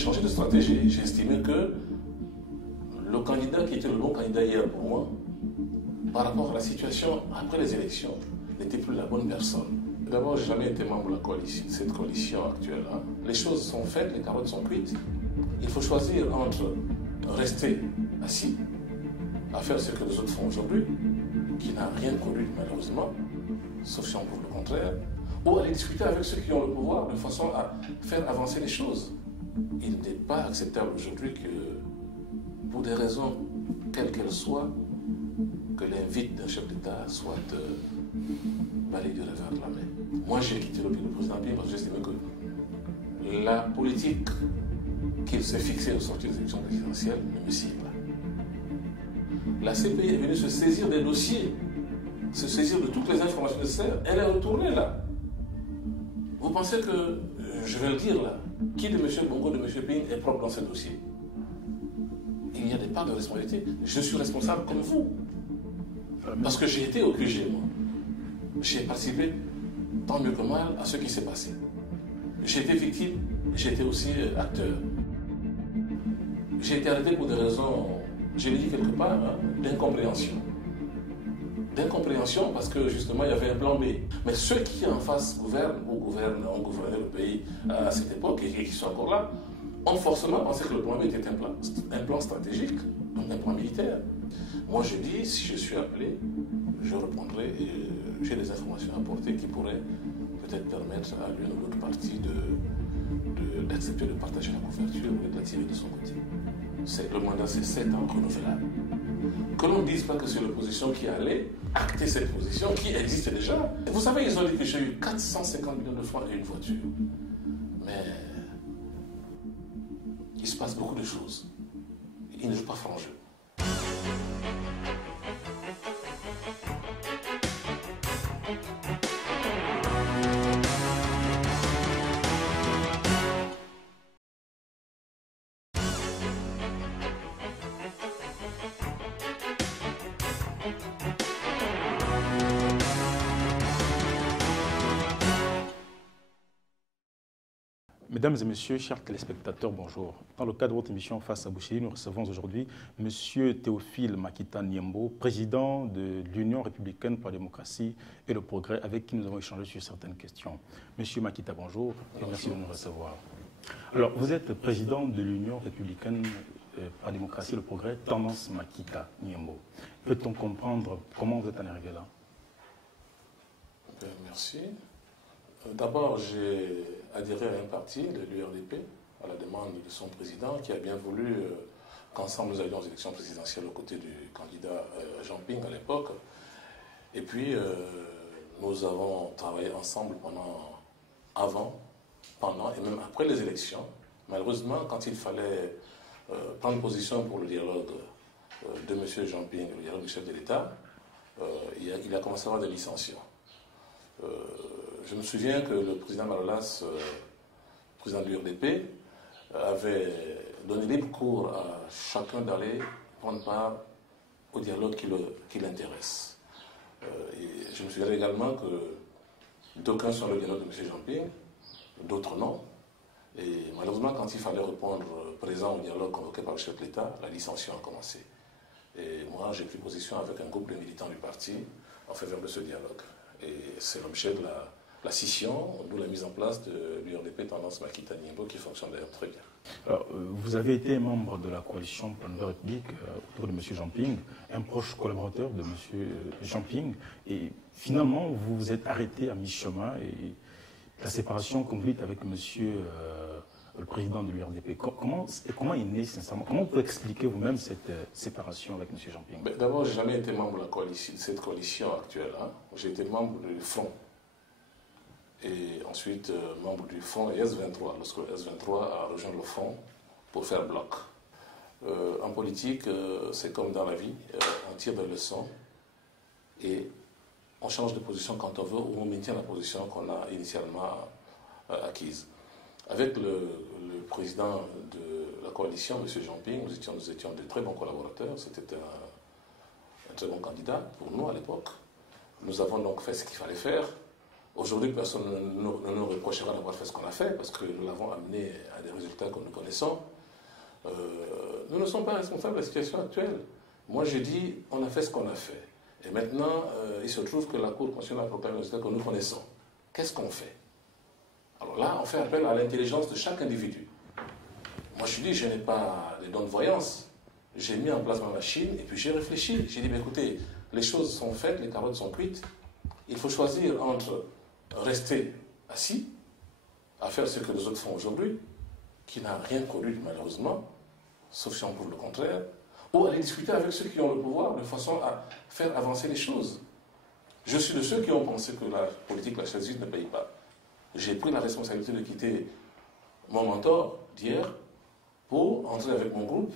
changé de stratégie. J'ai estimé que le candidat qui était le bon candidat hier pour moi, par rapport à la situation après les élections, n'était plus la bonne personne. D'abord, je n'ai jamais été membre de la coalition, cette coalition actuelle. Les choses sont faites, les carottes sont cuites. Il faut choisir entre rester assis, à faire ce que les autres font aujourd'hui, qui n'a rien produit malheureusement, sauf si on prouve le contraire, ou aller discuter avec ceux qui ont le pouvoir de façon à faire avancer les choses. Il n'est pas acceptable aujourd'hui que, pour des raisons quelles qu'elles soient, que l'invite d'un chef d'État soit balayé du revers de la main. Moi, j'ai quitté le président Biya parce que j'estimais que la politique qu'il s'est fixée au sortir des élections présidentielles ne me sied pas. La CPI est venue se saisir des dossiers, se saisir de toutes les informations nécessaires. Elle est retournée là. Vous pensez que, je vais le dire là, qui de M. Bongo, de M. Ping est propre dans ce dossier? Il y a des parts de responsabilité. Je suis responsable comme vous. Parce que j'ai été au QG, moi. J'ai participé, tant mieux que mal, à ce qui s'est passé. J'ai été victime, j'ai été aussi acteur. J'ai été arrêté pour des raisons, je l'ai dit quelque part, d'incompréhension. D'incompréhension parce que justement il y avait un plan B. Mais ceux qui en face gouvernent ou ont gouverné le pays à cette époque et qui sont encore là, ont forcément pensé que le plan B était un plan stratégique, donc un plan militaire. Moi je dis, si je suis appelé, je répondrai et j'ai des informations à apporter qui pourraient peut-être permettre à l'une ou l'autre partie d'accepter de partager la couverture ou de la tirer de son côté. Le mandat, c'est 7 ans renouvelable. Que l'on ne dise pas que c'est l'opposition qui allait acter cette position, qui existe déjà. Vous savez, ils ont dit que j'ai eu 450 millions de francs et une voiture. Mais il se passe beaucoup de choses. Ils ne jouent pas franc jeu. Mesdames et messieurs, chers téléspectateurs, bonjour. Dans le cadre de votre émission Face à Boucherie, nous recevons aujourd'hui M. Théophile Makita Niembo, président de l'Union républicaine pour la démocratie et le progrès, avec qui nous avons échangé sur certaines questions. Monsieur Makita, bonjour et merci de nous recevoir. Alors, vous êtes président de l'Union républicaine pour la démocratie et le progrès, tendance Makita Niembo. Peut-on comprendre comment vous êtes en arrivé là? Merci. D'abord, j'ai adhéré à un parti, l'URDP, à la demande de son président, qui a bien voulu qu'ensemble nous allions aux élections présidentielles aux côtés du candidat Jean Ping à l'époque. Et puis, nous avons travaillé ensemble avant, pendant et même après les élections. Malheureusement, quand il fallait prendre position pour le dialogue de M. Jean Ping, le dialogue du chef de l'État, il a commencé à avoir des licenciements. Je me souviens que le président Malolas, président de l'URDP, avait donné libre cours à chacun d'aller prendre part au dialogue qui l'intéresse. Je me souviens également que d'aucuns sont le dialogue de M. Jean-Ping, d'autres non. Et malheureusement, quand il fallait répondre présent au dialogue convoqué par le chef de l'État, la dissension a commencé. Et moi, j'ai pris position avec un groupe de militants du parti en faveur de ce dialogue. Et c'est l'objet de la scission, d'où la mise en place de l'URDP Tendance Makita Niembo qui fonctionne d'ailleurs très bien. Alors, vous avez été membre de la coalition pour la Nouvelle République autour de M. Jean Ping, un proche collaborateur de M. Jean Ping, et finalement vous vous êtes arrêté à mi-chemin et la séparation complète avec M. Le président de l'URDP. Comment est née sincèrement? Comment vous pouvez expliquer vous-même cette séparation avec M. Jean Ping? D'abord, je n'ai jamais été membre de cette coalition actuelle. J'ai été membre du Front. Et ensuite, membre du Front et S23, lorsque S23 a rejoint le Front pour faire bloc. En politique, c'est comme dans la vie, on tire des leçons et on change de position quand on veut ou on maintient la position qu'on a initialement acquise. Avec le président de la coalition, M. Jean Ping, nous étions de très bons collaborateurs. C'était un très bon candidat pour nous à l'époque. Nous avons donc fait ce qu'il fallait faire. Aujourd'hui, personne ne nous reprochera d'avoir fait ce qu'on a fait, parce que nous l'avons amené à des résultats que nous connaissons. Nous ne sommes pas responsables de la situation actuelle. Moi, je dis, on a fait ce qu'on a fait. Et maintenant, il se trouve que la Cour constitutionnelle a proclamé le résultat que nous connaissons. Qu'est-ce qu'on fait? Alors là, on fait appel à l'intelligence de chaque individu. Moi, je dis, je n'ai pas les dons de voyance. J'ai mis en place ma machine et puis j'ai réfléchi. J'ai dit, mais écoutez, les choses sont faites, les carottes sont cuites. Il faut choisir entre rester assis, à faire ce que les autres font aujourd'hui, qui n'a rien connu malheureusement, sauf si on prouve le contraire, ou aller discuter avec ceux qui ont le pouvoir de façon à faire avancer les choses. Je suis de ceux qui ont pensé que la politique, la chaise vide ne paye pas. J'ai pris la responsabilité de quitter mon mentor d'hier pour entrer avec mon groupe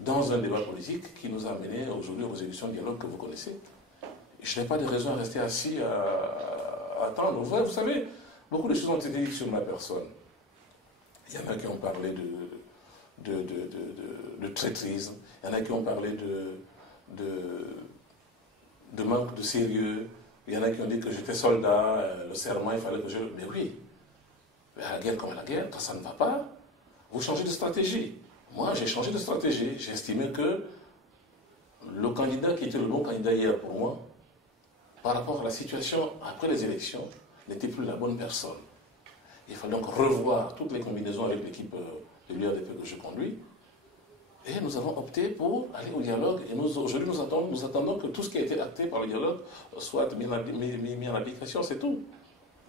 dans un débat politique qui nous a amené aujourd'hui aux élections de dialogue que vous connaissez. Je n'ai pas de raison à rester assis à attendre. Vous savez, beaucoup de choses ont été dites sur ma personne. Il y en a qui ont parlé de traîtrise, il y en a qui ont parlé de manque de sérieux, il y en a qui ont dit que j'étais soldat, le serment, il fallait que je... Mais oui, à la guerre comme à la guerre, quand ça ne va pas, vous changez de stratégie. Moi, j'ai changé de stratégie. J'ai estimé que le candidat qui était le bon candidat hier pour moi, par rapport à la situation après les élections, n'était plus la bonne personne. Il fallait donc revoir toutes les combinaisons avec l'équipe de l'URDP que je conduis. Et nous avons opté pour aller au dialogue. Et aujourd'hui, nous attendons que tout ce qui a été acté par le dialogue soit mis en application, c'est tout.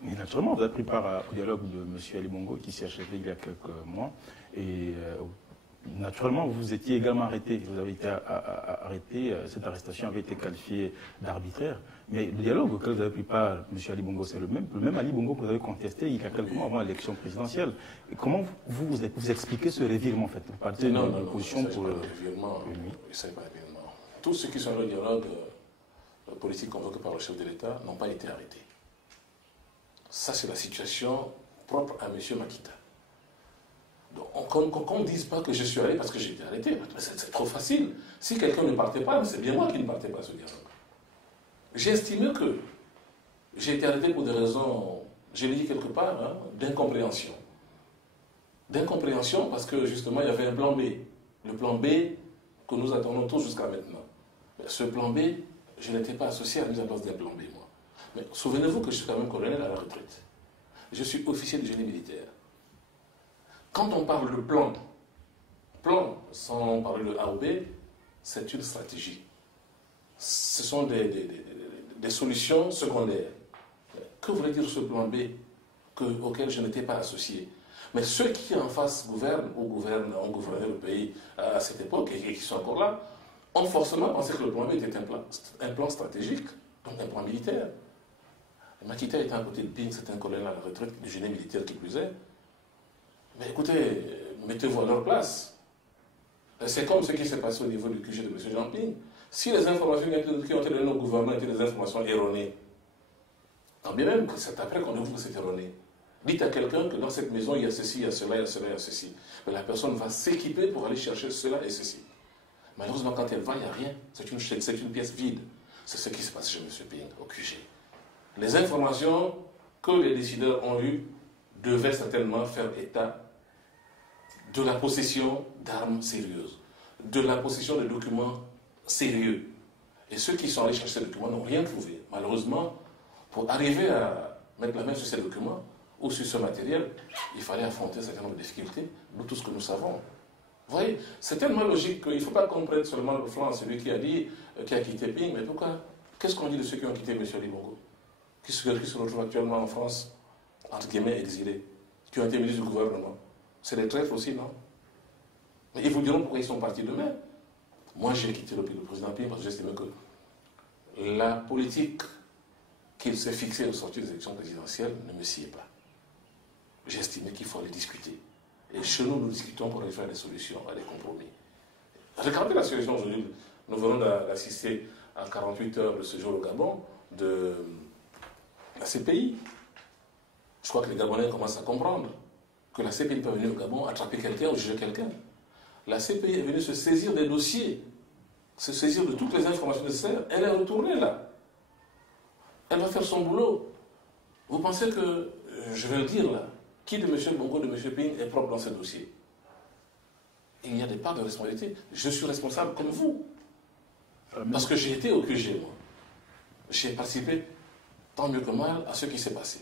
Mais naturellement, vous avez pris part au dialogue de M. Ali Bongo qui s'est achevé il y a quelques mois. Et naturellement, vous étiez également arrêté. Vous avez été arrêté. Cette arrestation avait été qualifiée d'arbitraire. Mais le dialogue auquel vous avez pris part, M. Ali Bongo, c'est le même Ali Bongo que vous avez contesté il y a quelques mois avant l'élection présidentielle. Et comment vous expliquez ce revirement en fait? Vous parlez non, position pour le revirement. Oui. Il ne s'agit pas de revirement. Tous ceux qui sont dans le dialogue politique convoqué par le chef de l'État n'ont pas été arrêtés. Ça, c'est la situation propre à M. Makita. Donc, qu'on ne dise pas que je suis allé parce que j'ai été arrêté, c'est trop facile. Si quelqu'un ne partait pas, c'est bien moi qui ne partais pas à ce dialogue. J'ai estimé que j'ai été arrêté pour des raisons, je l'ai dit quelque part, hein, d'incompréhension. D'incompréhension parce que justement, il y avait un plan B. Le plan B que nous attendons tous jusqu'à maintenant. Mais ce plan B, je n'étais pas associé à la mise en place d'un plan B, moi. Mais souvenez-vous que je suis quand même colonel à la retraite. Je suis officier de génie militaire. Quand on parle de plan, sans parler de A ou B, c'est une stratégie. Ce sont des solutions secondaires. Que voulait dire ce plan B auquel je n'étais pas associé? Mais ceux qui en face gouvernent ou ont gouverné le pays à cette époque et qui sont encore là, ont forcément pensé que le plan B était un plan stratégique, donc un plan militaire. Makita était à côté de Ping, c'est un colonel à la retraite du génie militaire qui plus est. Mais écoutez, mettez-vous à leur place. C'est comme ce qui s'est passé au niveau du QG de M. Jean Ping. Si les informations qui ont été données au gouvernement étaient des informations erronées, tant bien même que c'est après qu'on ouvre que c'est erroné. Dites à quelqu'un que dans cette maison, il y a ceci, il y a cela, il y a cela, il y a ceci. Mais la personne va s'équiper pour aller chercher cela et ceci. Malheureusement, quand elle va, il n'y a rien. C'est une pièce vide. C'est ce qui se passe chez M. Ping, au QG. Les informations que les décideurs ont eues devaient certainement faire état de la possession d'armes sérieuses, de la possession de documents sérieux. Et ceux qui sont allés chercher ces documents n'ont rien trouvé. Malheureusement, pour arriver à mettre la main sur ces documents ou sur ce matériel, il fallait affronter un certain nombre de difficultés, nous tout ce que nous savons. Vous voyez, c'est tellement logique qu'il ne faut pas comprendre seulement le flanc, celui qui a dit, qui a quitté Ping, mais pourquoi? Qu'est-ce qu'on dit de ceux qui ont quitté M. Ali Bongo, qui se retrouvent actuellement en France, entre guillemets exilés, qui ont été ministres du gouvernement? C'est des traîtres aussi, non? Mais ils vous diront pourquoi ils sont partis demain. Moi, j'ai quitté le président Ping parce que j'estimais que la politique qu'il s'est fixée au sortir des élections présidentielles ne me sied pas. J'ai estimé qu'il faut aller discuter. Et chez nous, nous discutons pour aller faire des solutions, à des compromis. Regardez la situation aujourd'hui. Nous venons d'assister à 48 heures de ce jour au Gabon de la CPI. Je crois que les Gabonais commencent à comprendre que la CPI peut venir au Gabon attraper quelqu'un ou juger quelqu'un. La CPI est venue se saisir des dossiers, se saisir de toutes les informations nécessaires. Elle est retournée là. Elle va faire son boulot. Vous pensez que, je vais le dire là, qui de M. Bongo, de M. Ping est propre dans ce dossier? Il y a des parts de responsabilité. Je suis responsable comme vous. Parce que j'ai été au QG, moi. J'ai participé, tant mieux que mal, à ce qui s'est passé.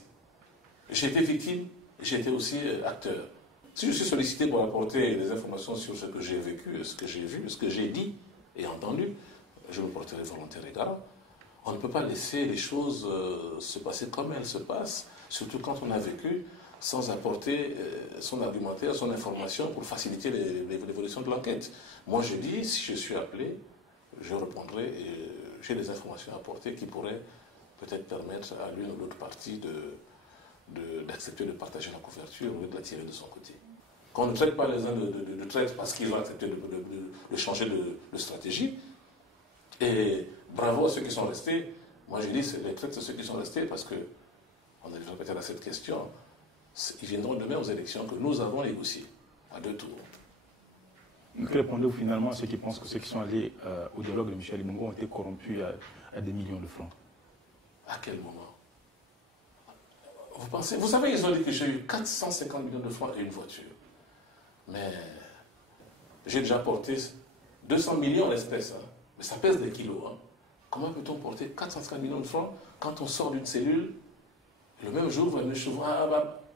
J'ai été victime, j'ai été aussi acteur. Si je suis sollicité pour apporter des informations sur ce que j'ai vécu, ce que j'ai vu, ce que j'ai dit et entendu, je me porterai volontaire et garant. On ne peut pas laisser les choses se passer comme elles se passent, surtout quand on a vécu, sans apporter son argumentaire, son information pour faciliter l'évolution de l'enquête. Moi, je dis, si je suis appelé, je répondrai et j'ai des informations à apporter qui pourraient peut-être permettre à l'une ou l'autre partie d'accepter de partager la couverture ou de la tirer de son côté. Qu'on ne traite pas les uns de traîtres parce qu'ils ont accepté de changer de stratégie. Et bravo à ceux qui sont restés. Moi, je dis, les traîtres, c'est ceux qui sont restés parce que, on a déjà répété à cette question, ils viendront demain aux élections que nous avons négociées, à 2 tours. Que répondez-vous finalement à ceux qui pensent que ceux qui sont allés au dialogue de Michel Ali Bongo ont été corrompus à des millions de francs? À quel moment? Vous pensez? Vous savez, ils ont dit que j'ai eu 450 millions de francs et une voiture. Mais j'ai déjà porté 200 millions en espèces. Hein. Mais ça pèse des kilos. Hein. Comment peut-on porter 450 millions de francs quand on sort d'une cellule, le même jour, vous allez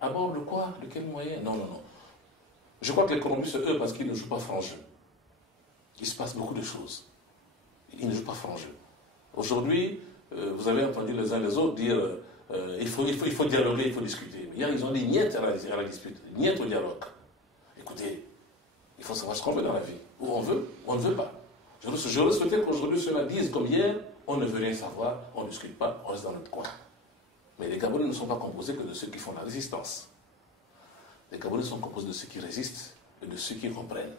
à bord de quoi? De quel moyen? Non, non, non. Je crois que les corrompus, c'est eux parce qu'ils ne jouent pas franc jeu. Il se passe beaucoup de choses. Ils ne jouent pas franc jeu. Aujourd'hui, vous avez entendu les uns les autres dire il faut dialoguer, il faut discuter. Mais hier, ils ont dit niet à la dispute, niet au dialogue. Écoutez, il faut savoir ce qu'on veut dans la vie. Ou on veut, ou on ne veut pas. J'aurais souhaité qu'aujourd'hui, ceux-là disent comme hier, on ne veut rien savoir, on ne discute pas, on reste dans notre coin. Mais les Gabonais ne sont pas composés que de ceux qui font la résistance. Les Gabonais sont composés de ceux qui résistent et de ceux qui comprennent.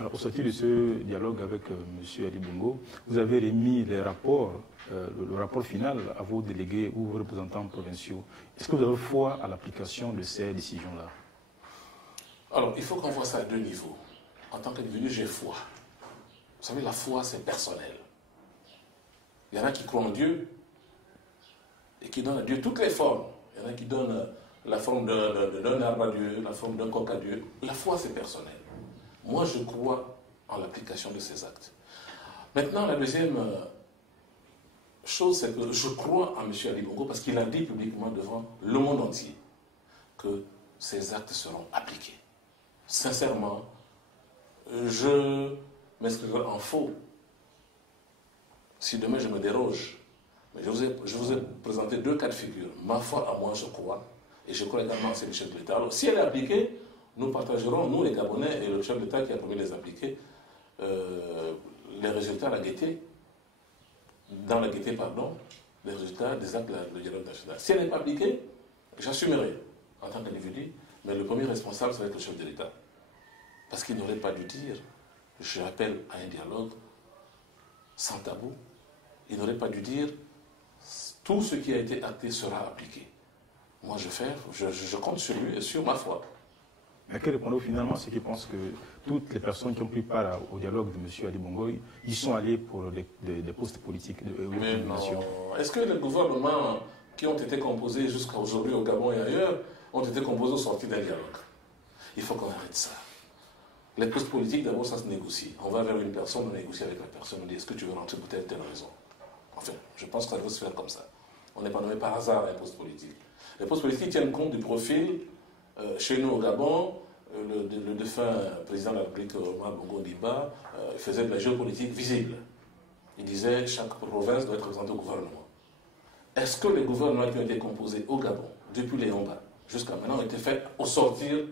Alors, au sortir de ce dialogue avec M. Ali Bongo, vous avez remis les rapports, le rapport final à vos délégués ou vos représentants provinciaux. Est-ce que vous avez foi à l'application de ces décisions-là? Alors, il faut qu'on voit ça à 2 niveaux. En tant qu'individu, j'ai foi. Vous savez, la foi, c'est personnel. Il y en a qui croient en Dieu et qui donnent à Dieu toutes les formes. Il y en a qui donnent la forme d'un arbre à Dieu, la forme d'un coq à Dieu. La foi, c'est personnel. Moi, je crois en l'application de ces actes. Maintenant, la deuxième chose, c'est que je crois en M. Ali Bongo parce qu'il a dit publiquement devant le monde entier que ces actes seront appliqués. Sincèrement, je m'inscrirai en faux si demain je me déroge. Mais je vous ai présenté 2 cas de figure. Ma foi à moi, je crois, et je crois également en le chef de l'État. Alors, si elle est appliquée, nous partagerons, nous les Gabonais et le chef d'État qui a promis de les appliquer, les résultats à la gaieté, dans la gaieté, pardon, les résultats des actes de dialogue national. Si elle n'est pas appliquée, j'assumerai en tant qu'individu, mais le premier responsable, ça va être le chef de l'État. Parce qu'il n'aurait pas dû dire, je rappelle à un dialogue sans tabou, il n'aurait pas dû dire, tout ce qui a été acté sera appliqué. Moi, je compte sur lui et sur ma foi. Mais que répondez-vous finalement à ceux qui pensent que toutes les personnes qui ont pris part au dialogue de M. Ali Bongo, ils sont allés pour des postes politiques Mais non. Est-ce que les gouvernements qui ont été composés jusqu'à aujourd'hui au Gabon et ailleurs ont été composés au sortir d'un dialogue? Il faut qu'on arrête ça. Les postes politiques, d'abord, ça se négocie. On va vers une personne, on négocie avec la personne, on dit est-ce que tu veux rentrer pour telle raison? Enfin, je pense que ça doit se faire comme ça. On n'est pas nommé par hasard à un poste politique. Les postes politiques tiennent compte du profil. Chez nous au Gabon, le défunt président de la République, Omar Bongo Ondimba, faisait de la géopolitique visible. Il disait chaque province doit être représentée au gouvernement. Est-ce que les gouvernements qui ont été composés au Gabon, depuis les Yomba jusqu'à maintenant, ont été faits au sortir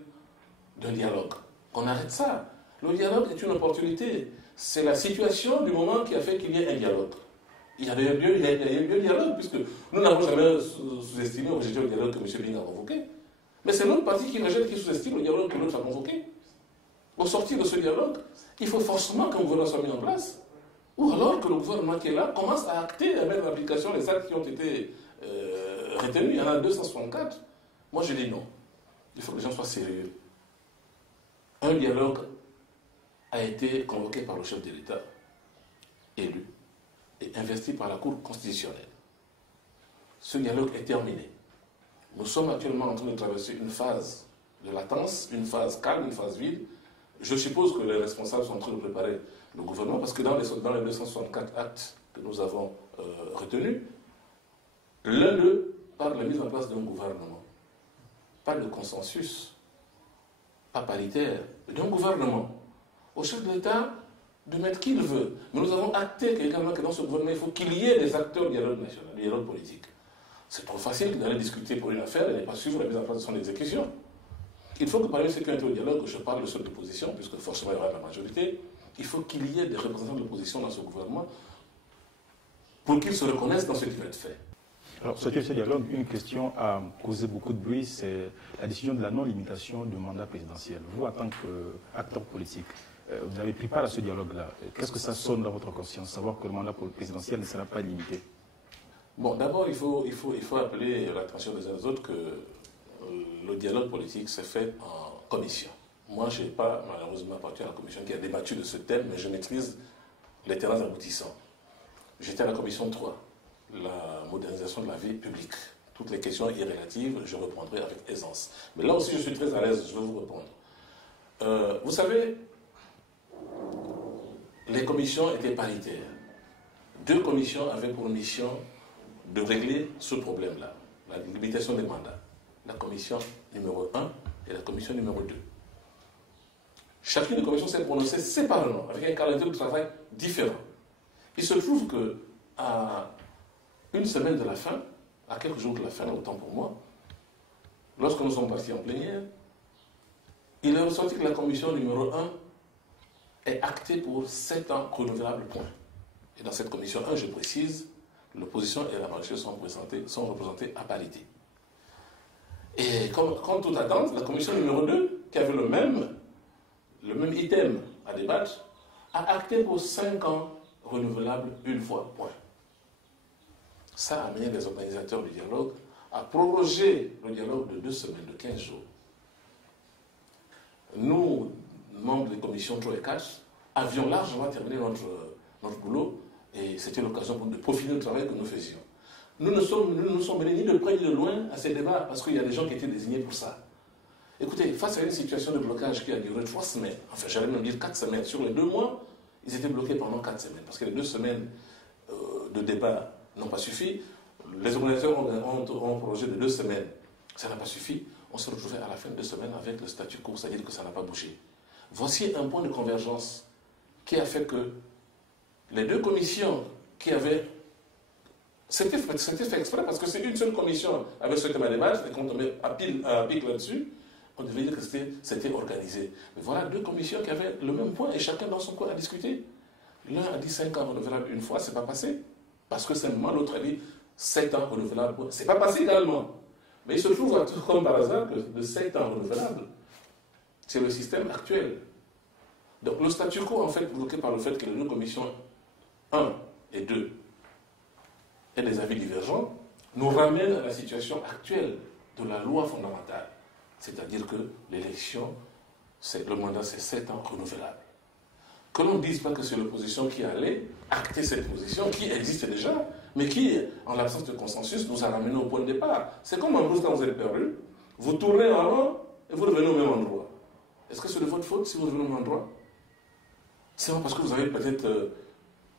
d'un dialogue? Qu'on arrête ça. Le dialogue est une opportunité. C'est la situation du moment qui a fait qu'il y ait un dialogue. Il y a eu lieu dialogue, puisque nous n'avons jamais sous-estimé ou rejeté le dialogue que M. Bing a convoqué. Mais c'est l'autre partie qui rejette, qui sous-estime le dialogue que l'autre a convoqué. Au sortir de ce dialogue, il faut forcément qu'un gouvernement soit mis en place. Ou alors que le gouvernement qui est là commence à acter et à mettre en application les actes qui ont été retenus. Il y en a 264. Moi, je dis non. Il faut que les gens soient sérieux. Un dialogue a été convoqué par le chef de l'État, élu, et investi par la Cour constitutionnelle. ce dialogue est terminé. Nous sommes actuellement en train de traverser une phase de latence, une phase calme, une phase vide. Je suppose que les responsables sont en train de préparer le gouvernement, parce que dans les 264 actes que nous avons retenus, l'un d'eux parle de la mise en place d'un gouvernement. Pas de consensus, pas paritaire, mais d'un gouvernement. Au chef de l'État de mettre qui il veut. Mais nous avons acté également que dans ce gouvernement, il faut qu'il y ait des acteurs du dialogue national, du dialogue politique. C'est trop facile d'aller discuter pour une affaire et ne pas suivre la mise en place de son exécution. Il faut que parmi ceux qui ont été au dialogue, je parle de ceux de l'opposition, puisque forcément il y aura la majorité, il faut qu'il y ait des représentants de l'opposition dans ce gouvernement pour qu'ils se reconnaissent dans ce qui va être fait. Alors, sur ce dialogue, une question a causé beaucoup de bruit, c'est la décision de la non-limitation du mandat présidentiel. Vous, en tant qu'acteur politique, vous avez pris part à ce dialogue-là. Qu'est-ce que ça sonne dans votre conscience, savoir que le mandat présidentiel ne sera pas limité? Bon, d'abord, il faut appeler l'attention des uns et des autres que le dialogue politique s'est fait en commission. Moi, je n'ai pas malheureusement appartenu à la commission qui a débattu de ce thème, mais je maîtrise les terrains aboutissants. J'étais à la commission 3, la modernisation de la vie publique. Toutes les questions irrélatives, je répondrai avec aisance. Mais là aussi, je suis très à l'aise, je vais vous répondre. Vous savez, les commissions étaient paritaires. 2 commissions avaient pour mission de régler ce problème-là, la limitation des mandats. La commission numéro 1 et la commission numéro 2. Chacune des commissions s'est prononcée séparément, avec un calendrier de travail différent. Il se trouve qu'à une semaine de la fin, à quelques jours de la fin, autant pour moi, lorsque nous sommes partis en plénière, il est ressorti que la commission numéro 1 est actée pour 7 ans renouvelables, point. Et dans cette commission 1, je précise, l'opposition et la majorité sont représentées à parité. Et comme toute attente, la commission numéro 2, qui avait le même item à débattre, a acté pour 5 ans renouvelables une fois, point. Ça a amené les organisateurs du dialogue à proroger le dialogue de 2 semaines, de 15 jours. Nous, membres des commissions 3 et 4, avions largement terminé notre boulot et c'était l'occasion de peaufiner le travail que nous faisions. Nous ne nous sommes menés ni de près ni de loin à ces débats parce qu'il y a des gens qui étaient désignés pour ça. Écoutez, face à une situation de blocage qui a duré 3 semaines, enfin j'allais même dire 4 semaines, sur les 2 mois, ils étaient bloqués pendant 4 semaines parce que les 2 semaines de débat n'ont pas suffi. Les organisateurs ont prorogé de 2 semaines, ça n'a pas suffi. On s'est retrouvé à la fin de 2 semaines avec le statu quo, c'est-à-dire que ça n'a pas bougé. Voici un point de convergence qui a fait que les 2 commissions qui avaient... C'était fait exprès parce que c'est une seule commission avec ce thème à débattre et quand on met à pic là-dessus, on devait dire que c'était organisé. Mais voilà 2 commissions qui avaient le même point et chacun dans son coin a discuté. L'un a dit 5 ans renouvelables une fois, c'est pas passé. Parce que simplement l'autre a dit 7 ans renouvelables. C'est pas passé également. Mais il se trouve, comme par hasard, que de 7 ans renouvelables, c'est le système actuel. Donc le statu quo, en fait, bloqué par le fait que les 2 commissions 1 et 2 aient des avis divergents, nous ramène à la situation actuelle de la loi fondamentale. C'est-à-dire que l'élection, le mandat, c'est 7 ans renouvelable. Que l'on ne dise pas que c'est l'opposition qui allait acter cette position, qui existe déjà, mais qui, en l'absence de consensus, nous a ramené au point de départ. C'est comme en brousse quand vous êtes perdu, vous tournez en rond et vous revenez au même endroit. Est-ce que c'est de votre faute si vous revenez au même endroit? C'est parce que vous avez peut-être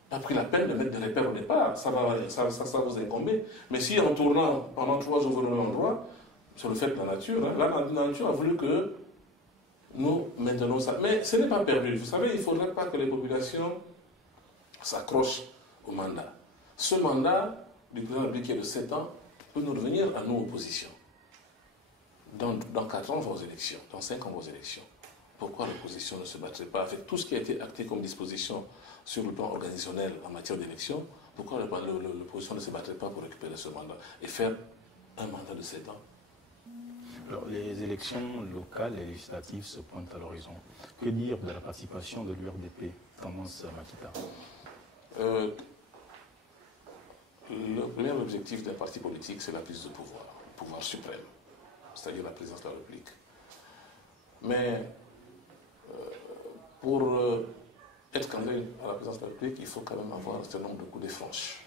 pas pris la peine de mettre des repères au départ, ça vous incomber. Mais si en tournant pendant 3 jours vous revenez au même endroit, c'est le fait de la nature. Hein. La nature a voulu que nous maintenons ça. Mais ce n'est pas perdu. Vous savez, il ne faudrait pas que les populations s'accrochent au mandat. Ce mandat du président de la République qui est de 7 ans peut nous revenir à nous, opposition. Dans 4 ans, vos élections. Dans 5 ans, vos élections. Pourquoi l'opposition ne se battrait pas avec tout ce qui a été acté comme disposition sur le plan organisationnel en matière d'élection? Pourquoi l'opposition ne se battrait pas pour récupérer ce mandat et faire un mandat de 7 ans? Alors, les élections locales et législatives se pointent à l'horizon. Que dire de la participation de l'URDP, tendance Makita? Le premier objectif d'un parti politique, c'est la prise de pouvoir, le pouvoir suprême, c'est-à-dire la présidence de la République. Mais pour être candidat à la présidence de la République, il faut quand même avoir un certain nombre de coups de franche.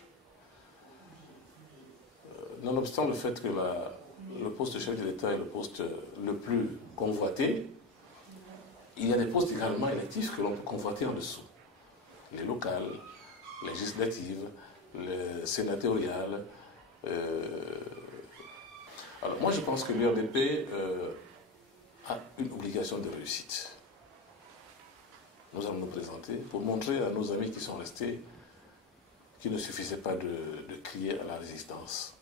nonobstant le fait que le poste de chef de l'État est le poste le plus convoité, il y a des postes également électifs que l'on peut convoiter en dessous. Les locales, les législatives, les sénatoriales. Alors moi je pense que l'URDP a une obligation de réussite. Nous allons nous présenter pour montrer à nos amis qui sont restés qu'il ne suffisait pas de crier à la résistance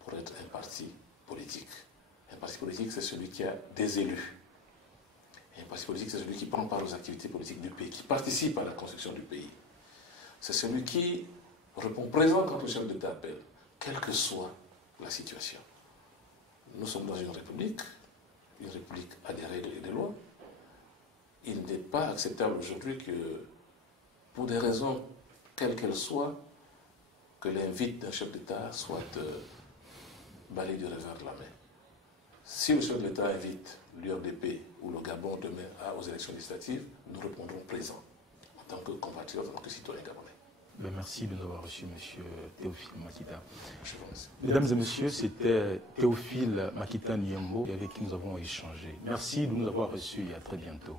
pour être un parti politique. Un parti politique, c'est celui qui a des élus. Et un parti politique, c'est celui qui prend part aux activités politiques du pays, qui participe à la construction du pays. C'est celui qui répond présent quand le chef d'État appelle, quelle que soit la situation. Nous sommes dans une république a des règles et des lois. Il n'est pas acceptable aujourd'hui que, pour des raisons quelles qu'elles soient, que l'invite d'un chef d'État soit balayé du revers de la main. Si le chef de l'État invite l'URDP ou le Gabon demain aux élections législatives, nous répondrons présents en tant que compatriotes, en tant que citoyens gabonais. Merci de nous avoir reçu, M. Théophile Makita. Je vous remercie. Mesdames et messieurs, c'était Théophile Makita Niembo avec qui nous avons échangé. Merci de nous avoir reçus et à très bientôt.